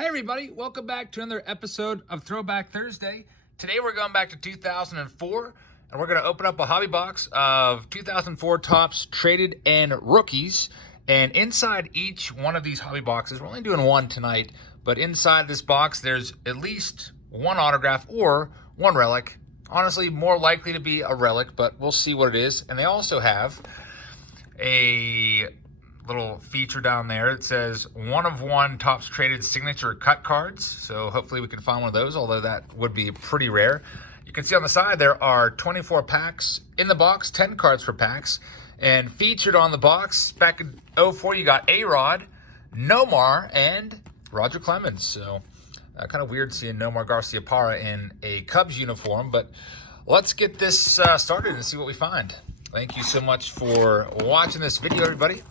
Hey everybody, welcome back to another episode of Throwback Thursday. Today we're going back to 2004 and we're going to open up a hobby box of 2004 Topps traded and rookies. And inside each one of these hobby boxes, we're only doing one tonight, but inside this box there's at least one autograph or one relic. Honestly, more likely to be a relic, but we'll see what it is. And they also have a little feature down there. It says one of one Topps traded signature cut cards. So hopefully we can find one of those, although that would be pretty rare. You can see on the side there are 24 packs in the box, 10 cards per packs. And featured on the box back in 04, you got A-Rod, Nomar, and Roger Clemens. So kind of weird seeing Nomar Garciaparra in a Cubs uniform, but let's get this started and see what we find. Thank you so much for watching this video, everybody.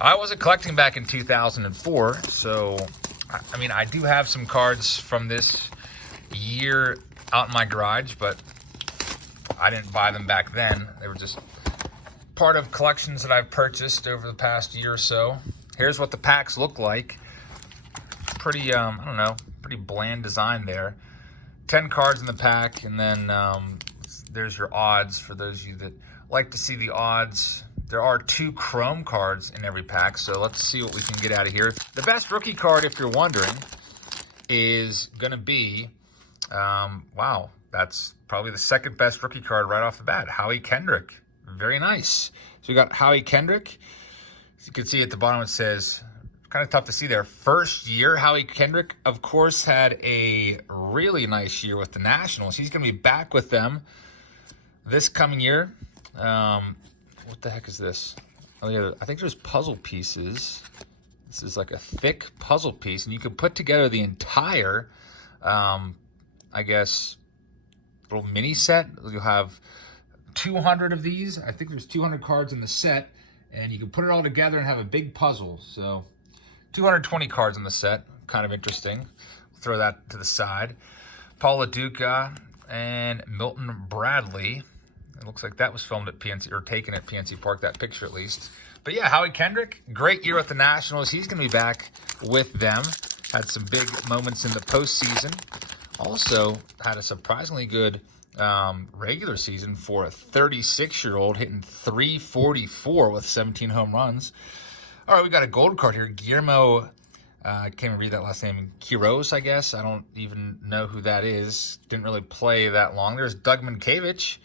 I wasn't collecting back in 2004, so, I mean, I do have some cards from this year out in my garage, but I didn't buy them back then. They were just part of collections that I've purchased over the past year or so. Here's what the packs look like. Pretty, I don't know, pretty bland design there. 10 cards in the pack, and then there's your odds for those of you that like to see the odds. There are 2 chrome cards in every pack, so let's see what we can get out of here. The best rookie card, if you're wondering, is going to be, wow, that's probably the second best rookie card right off the bat, Howie Kendrick. Very nice. So we got Howie Kendrick. As you can see at the bottom, it says, kind of tough to see there, first year. Howie Kendrick, of course, had a really nice year with the Nationals. He's going to be back with them this coming year. What the heck is this? Oh yeah, I think there's puzzle pieces. This is like a thick puzzle piece, and you can put together the entire, I guess, little mini set. You'll have 200 of these. I think there's 200 cards in the set, and you can put it all together and have a big puzzle. So 220 cards in the set, kind of interesting. We'll throw that to the side. Paul LaDuca and Milton Bradley. It looks like that was filmed at PNC, or taken at PNC Park, that picture at least. But yeah, Howie Kendrick, great year with the Nationals. He's going to be back with them. Had some big moments in the postseason. Also had a surprisingly good regular season for a 36-year-old, hitting .344 with 17 home runs. All right, we got a gold card here. Guillermo, I can't even read that last name. Quiroz, I guess. I don't even know who that is. Didn't really play that long. There's Doug Mankiewicz.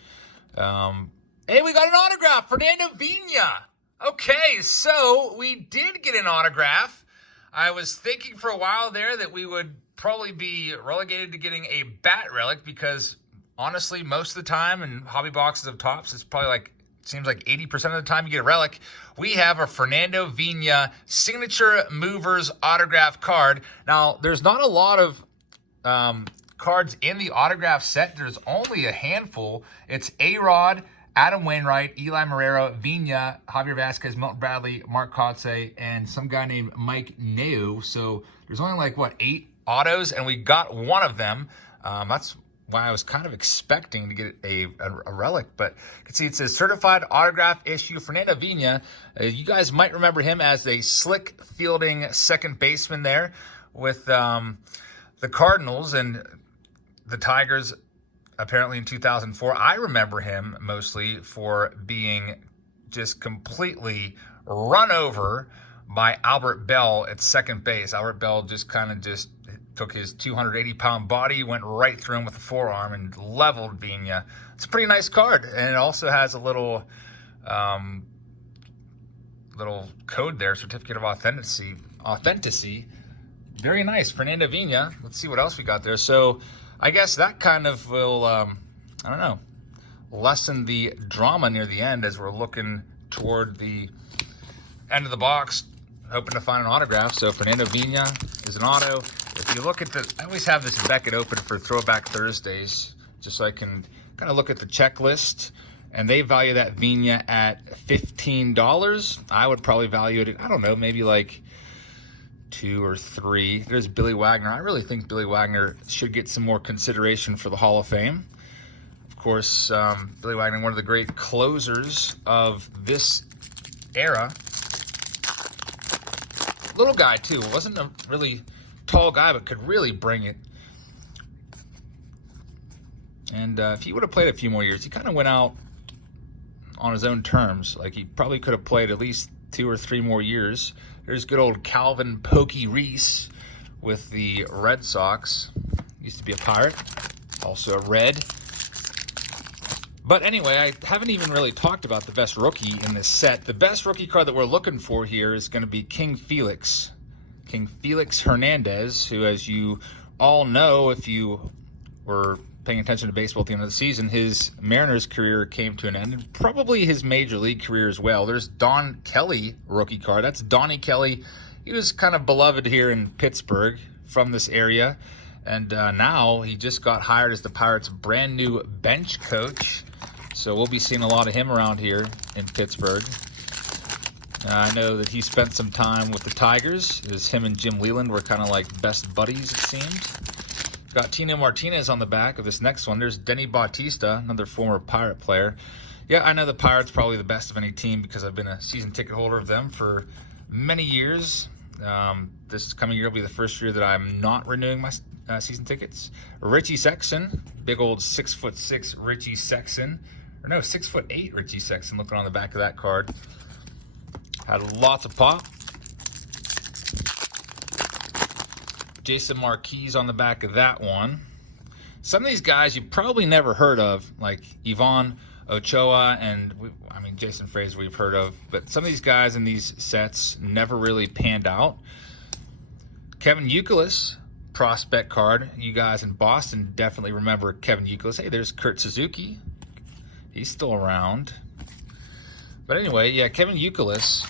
Hey, we got an autograph, Fernando Vina. Okay, so we did get an autograph. I was thinking for a while there that we would probably be relegated to getting a bat relic because honestly, most of the time in hobby boxes of Topps, it's probably like, seems like 80% of the time you get a relic. We have a Fernando Vina signature movers autograph card. Now, there's not a lot of cards in the autograph set. There's only a handful. It's A-Rod, Adam Wainwright, Eli Marrero, Vina, Javier Vasquez, Milton Bradley, Mark Kotze, and some guy named Mike Neu. So there's only like, what, 8 autos, and we got one of them. That's why I was kind of expecting to get a relic, but you can see it says certified autograph issue Fernando Vina. You guys might remember him as a slick fielding second baseman there with the Cardinals and the Tigers, apparently in 2004. I remember him mostly for being just completely run over by Albert Bell at second base. Albert Bell just took his 280-pound body, went right through him with the forearm, and leveled Vina. It's a pretty nice card, and it also has a little code there, certificate of authenticity. Very nice, Fernando Vina. Let's see what else we got there. So I guess that kind of will, I don't know, lessen the drama near the end as we're looking toward the end of the box, hoping to find an autograph. So Fernando Vina is an auto. If you look at I always have this Beckett open for Throwback Thursdays, just so I can kind of look at the checklist. And they value that Vina at $15. I would probably value it, I don't know, maybe like 2 or 3. There's Billy Wagner. I really think Billy Wagner should get some more consideration for the Hall of Fame. Of course, Billy Wagner, one of the great closers of this era. Little guy, too. Wasn't a really tall guy, but could really bring it. And if he would have played a few more years, he kind of went out on his own terms. Like, he probably could have played at least 2 or 3 more years. There's good old Calvin Pokey Reese with the Red Sox. Used to be a Pirate, also a Red. But anyway, I haven't even really talked about the best rookie in this set. The best rookie card that we're looking for here is going to be King Felix. King Felix Hernandez, who, as you all know, if you were paying attention to baseball at the end of the season, his Mariners career came to an end, and probably his major league career as well. There's Don Kelly rookie card. That's Donnie Kelly. He was kind of beloved here in Pittsburgh from this area, and now he just got hired as the Pirates' brand new bench coach. So we'll be seeing a lot of him around here in Pittsburgh. I know that he spent some time with the Tigers, as him and Jim Leland were kind of like best buddies, it seemed. Got Tino Martinez on the back of this next one. There's Denny Bautista, another former Pirate player. Yeah, I know the Pirates probably the best of any team because I've been a season ticket holder of them for many years. This coming year will be the first year that I'm not renewing my season tickets. Richie Sexson, big old 6'6" Richie Sexson. Or no, 6'8" Richie Sexson, looking on the back of that card. Had lots of pop. Jason Marquis on the back of that one. Some of these guys you probably never heard of, like Ivan Ochoa and, Jason Fraser we've heard of. But some of these guys in these sets never really panned out. Kevin Youkilis, prospect card. You guys in Boston definitely remember Kevin Youkilis. Hey, there's Kurt Suzuki. He's still around. But anyway, yeah, Kevin Youkilis.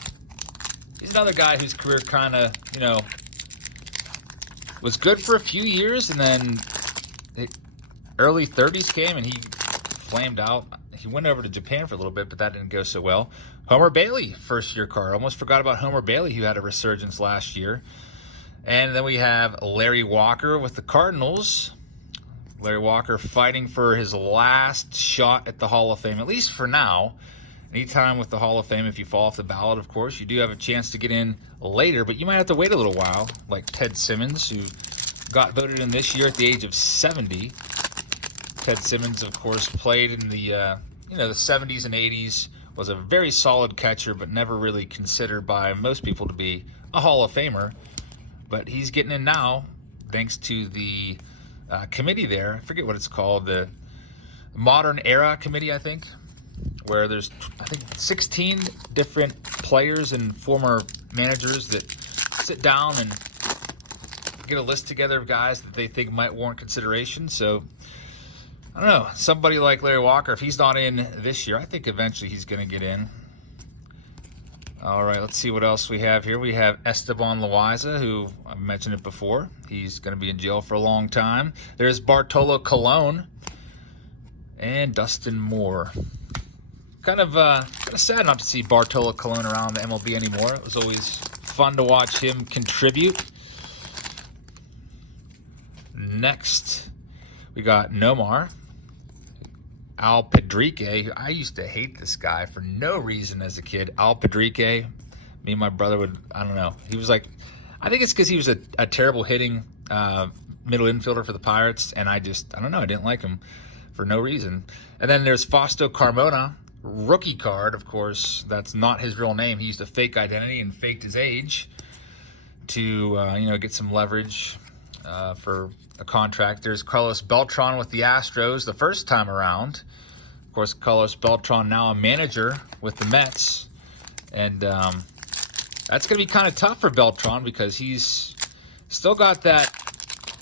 He's another guy whose career kind of, was good for a few years, and then early 30s came, and he flamed out. He went over to Japan for a little bit, but that didn't go so well. Homer Bailey, first-year card. Almost forgot about Homer Bailey, who had a resurgence last year. And then we have Larry Walker with the Cardinals. Larry Walker fighting for his last shot at the Hall of Fame, at least for now. Anytime with the Hall of Fame, if you fall off the ballot, of course, you do have a chance to get in later, but you might have to wait a little while, like Ted Simmons, who got voted in this year at the age of 70. Ted Simmons, of course, played in the the 70s and 80s, was a very solid catcher, but never really considered by most people to be a Hall of Famer. But he's getting in now, thanks to the committee there. I forget what it's called, the Modern Era Committee, I think, where there's, 16 different players and former managers that sit down and get a list together of guys that they think might warrant consideration. So, I don't know, somebody like Larry Walker, if he's not in this year, I think eventually he's going to get in. All right, let's see what else we have here. We have Esteban Loaiza, who I mentioned it before. He's going to be in jail for a long time. There's Bartolo Colon and Dustin Moore. Kind of sad not to see Bartolo Colon around the MLB anymore. It was always fun to watch him contribute. Next, we got Nomar. Al Pedrique. I used to hate this guy for no reason as a kid. Al Pedrique. Me and my brother would, I don't know. He was like, I think it's because he was a terrible hitting middle infielder for the Pirates, and I don't know, I didn't like him for no reason. And then there's Fausto Carmona, rookie card, of course. That's not his real name. He used a fake identity and faked his age to, get some leverage for a contract. There's Carlos Beltran with the Astros the first time around. Of course, Carlos Beltran now a manager with the Mets. And that's going to be kind of tough for Beltran because he's still got that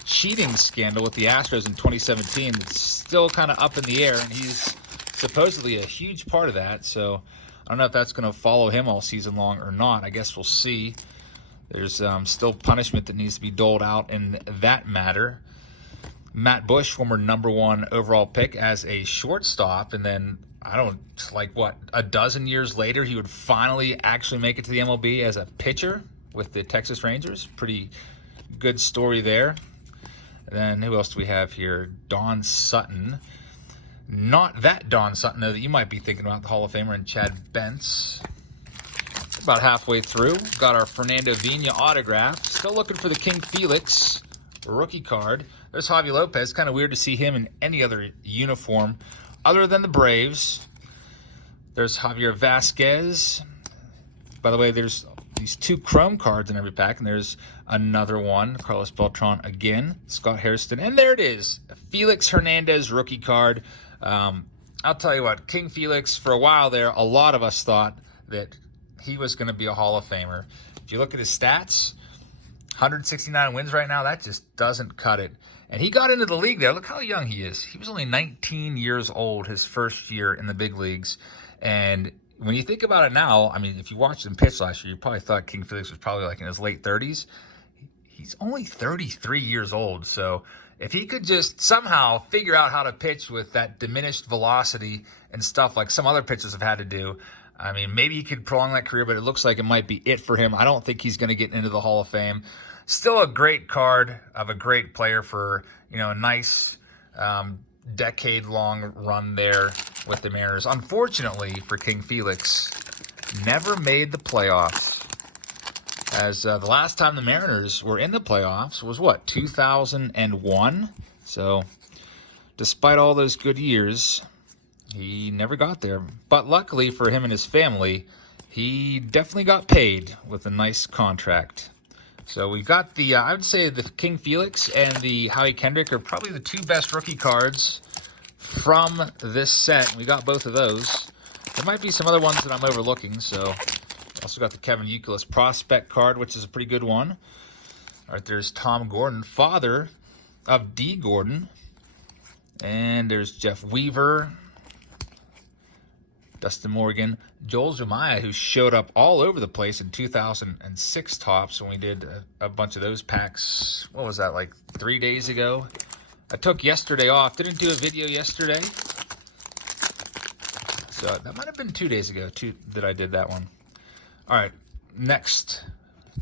cheating scandal with the Astros in 2017 that's still kind of up in the air, and he's supposedly a huge part of that. So I don't know if that's going to follow him all season long or not. I guess we'll see. There's still punishment that needs to be doled out in that matter. Matt Bush, former #1 overall pick as a shortstop, and then a dozen years later, he would finally actually make it to the MLB as a pitcher with the Texas Rangers. Pretty good story there. And then who else do we have here? Don Sutton. Not that Don Sutton, though, that you might be thinking about, the Hall of Famer, and Chad Bentz. about halfway through. Got our Fernando Vina autograph. Still looking for the King Felix rookie card. There's Javi Lopez. Kind of weird to see him in any other uniform other than the Braves. There's Javier Vasquez. By the way, there's these 2 chrome cards in every pack, and there's another one. Carlos Beltran again. Scott Hairston. And there it is. Felix Hernandez rookie card. I'll tell you what, King Felix, for a while there, a lot of us thought that he was going to be a Hall of Famer. If you look at his stats, 169 wins right now, that just doesn't cut it. And he got into the league there. Look how young he is. He was only 19 years old his first year in the big leagues. And when you think about it now, I mean, if you watched him pitch last year, you probably thought King Felix was probably like in his late 30s. He's only 33 years old. So if he could just somehow figure out how to pitch with that diminished velocity and stuff like some other pitchers have had to do, I mean, maybe he could prolong that career, but it looks like it might be it for him. I don't think he's going to get into the Hall of Fame. Still a great card of a great player for, a nice decade-long run there with the Mariners. Unfortunately for King Felix, never made the playoffs. As the last time the Mariners were in the playoffs was, 2001? So, despite all those good years, he never got there. But luckily for him and his family, he definitely got paid with a nice contract. So we got the, I would say the King Felix and the Howie Kendrick are probably the 2 best rookie cards from this set. We got both of those. There might be some other ones that I'm overlooking. So also got the Kevin Youkilis prospect card, which is a pretty good one. All right, there's Tom Gordon, father of D. Gordon. And there's Jeff Weaver, Dustin Morgan, Joel Zumaya, who showed up all over the place in 2006 Topps when we did a bunch of those packs. What was that, like 3 days ago? I took yesterday off. Didn't do a video yesterday. So that might have been 2 days ago that I did that one. All right, next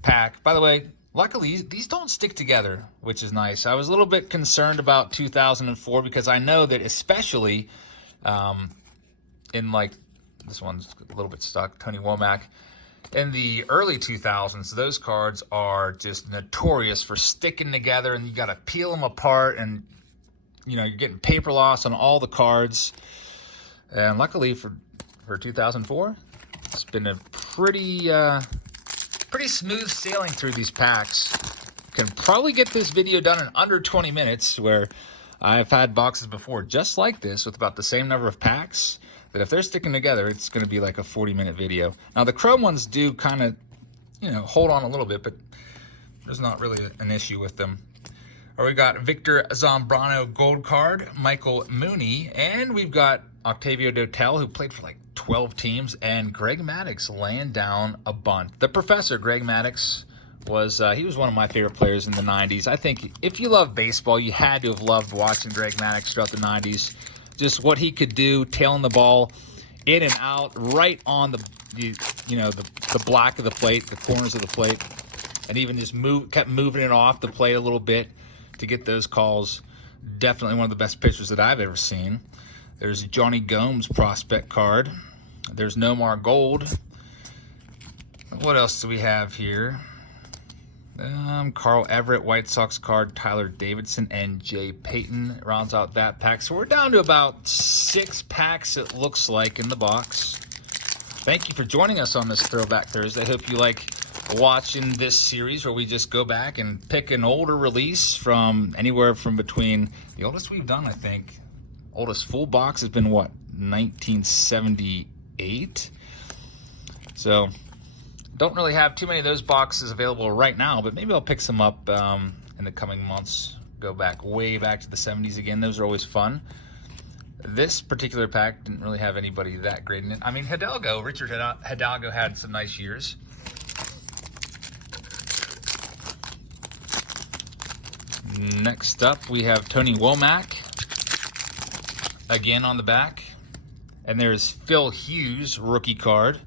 pack. By the way, luckily, these don't stick together, which is nice. I was a little bit concerned about 2004 because I know that especially in like, this one's a little bit stuck, Tony Womack. In the early 2000s, those cards are just notorious for sticking together, and you got to peel them apart, and you're getting paper loss on all the cards. And luckily for 2004, it's been a pretty smooth sailing through these packs. Can probably get this video done in under 20 minutes, where I've had boxes before just like this with about the same number of packs, that if they're sticking together, it's going to be like a 40-minute video. Now, the chrome ones do kind of, hold on a little bit, but there's not really an issue with them. Or we got Victor Zambrano gold card, Michael Mooney, and we've got Octavio Dotel, who played for like 12 teams, and Greg Maddux laying down a bunt. The professor, Greg Maddux, he was one of my favorite players in the 90s. I think if you love baseball, you had to have loved watching Greg Maddux throughout the 90s. Just what he could do, tailing the ball in and out, right on the black of the plate, the corners of the plate, and even just kept moving it off the plate a little bit to get those calls. Definitely one of the best pitchers that I've ever seen. There's Johnny Gomes prospect card. There's Nomar Gold. What else do we have here? Carl Everett, White Sox card, Tyler Davidson, and Jay Payton rounds out that pack. So we're down to about 6 packs, it looks like, in the box. Thank you for joining us on this Throwback Thursday. I hope you like watching this series where we just go back and pick an older release from anywhere from between, the oldest we've done, I think, oldest full box has been, 1978? So don't really have too many of those boxes available right now, but maybe I'll pick some up in the coming months. Go back, way back to the 70s again. Those are always fun. This particular pack didn't really have anybody that great in it. I mean, Richard Hidalgo had some nice years. Next up, we have Tony Womack, again on the back. And there's Phil Hughes, rookie card.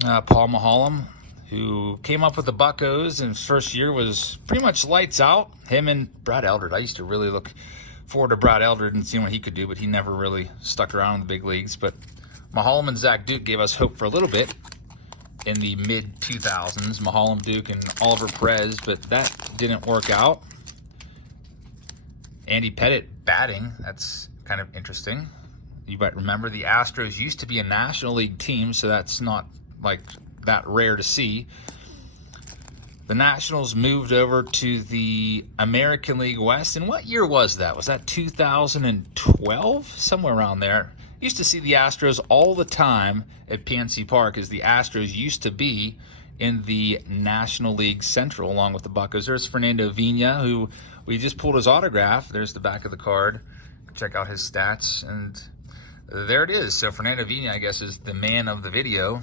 Paul Maholm, who came up with the Buccos, and his first year was pretty much lights out. Him and Brad Eldred. I used to really look forward to Brad Eldred and seeing what he could do, but he never really stuck around in the big leagues. But Maholm and Zach Duke gave us hope for a little bit. in the mid-2000s, Mahalam Duke and Oliver Perez, but that didn't work out. Andy Pettit batting, that's kind of interesting. You might remember the Astros used to be a National League team, so that's not like that rare to see. The Nationals moved over to the American League West. And what year was that? Was that 2012? Somewhere around there. Used to see the Astros all the time at PNC Park, as the Astros used to be in the National League Central along with the Buccos. There's Fernando Vina, who we just pulled his autograph. There's the back of the card. Check out his stats. And there it is. So Fernando Vina, I guess, is the man of the video.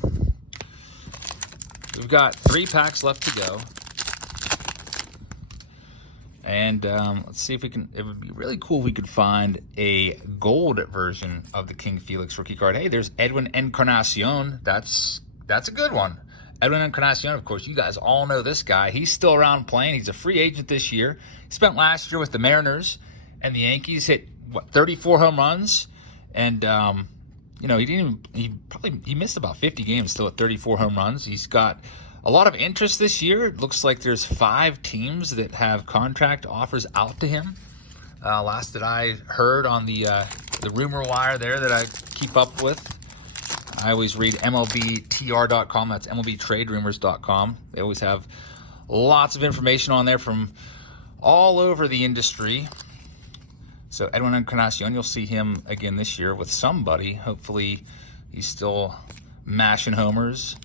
We've got 3 packs left to go. And let's see if we can, it would be really cool if we could find a gold version of the King Felix rookie card. Hey, there's Edwin Encarnacion. That's a good one. Edwin Encarnacion, of course, you guys all know this guy. He's still around playing. He's a free agent this year. He spent last year with the Mariners and the Yankees, hit, what, 34 home runs? And, you know, he missed about 50 games still at 34 home runs. He's got a lot of interest this year. It looks like there's 5 teams that have contract offers out to him. Last that I heard on the rumor wire there that I keep up with. I always read MLBTR.com. That's MLBTradeRumors.com. They always have lots of information on there from all over the industry. So Edwin Encarnacion, you'll see him again this year with somebody. Hopefully he's still mashing homers.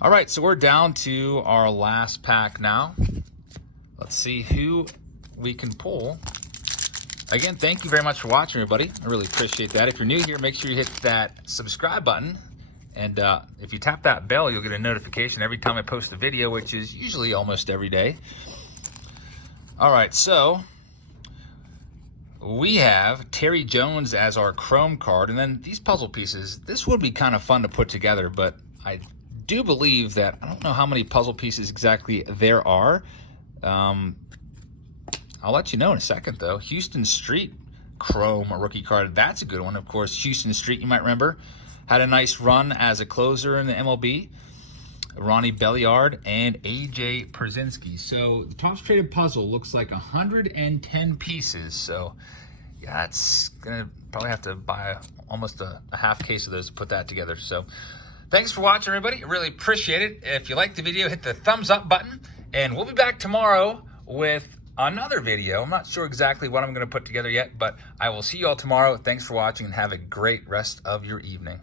All right, so we're down to our last pack now. Let's see who we can pull. Again, thank you very much for watching, everybody. I really appreciate that. If you're new here, make sure you hit that subscribe button. And if you tap that bell, you'll get a notification every time I post a video, which is usually almost every day. All right, so we have Terry Jones as our Chrome card. And then these puzzle pieces, this would be kind of fun to put together, but I do believe that, I don't know how many puzzle pieces exactly there are. I'll let you know in a second, though. Houston Street Chrome, a rookie card. That's a good one. Of course, Houston Street, you might remember, had a nice run as a closer in the MLB. Ronnie Belliard and A.J. Pierzynski. So the Topps Traded puzzle looks like 110 pieces. So yeah, it's going to probably have to buy almost a half case of those to put that together. So thanks for watching, everybody. I really appreciate it. If you liked the video, hit the thumbs up button. And we'll be back tomorrow with another video. I'm not sure exactly what I'm going to put together yet, but I will see you all tomorrow. Thanks for watching and have a great rest of your evening.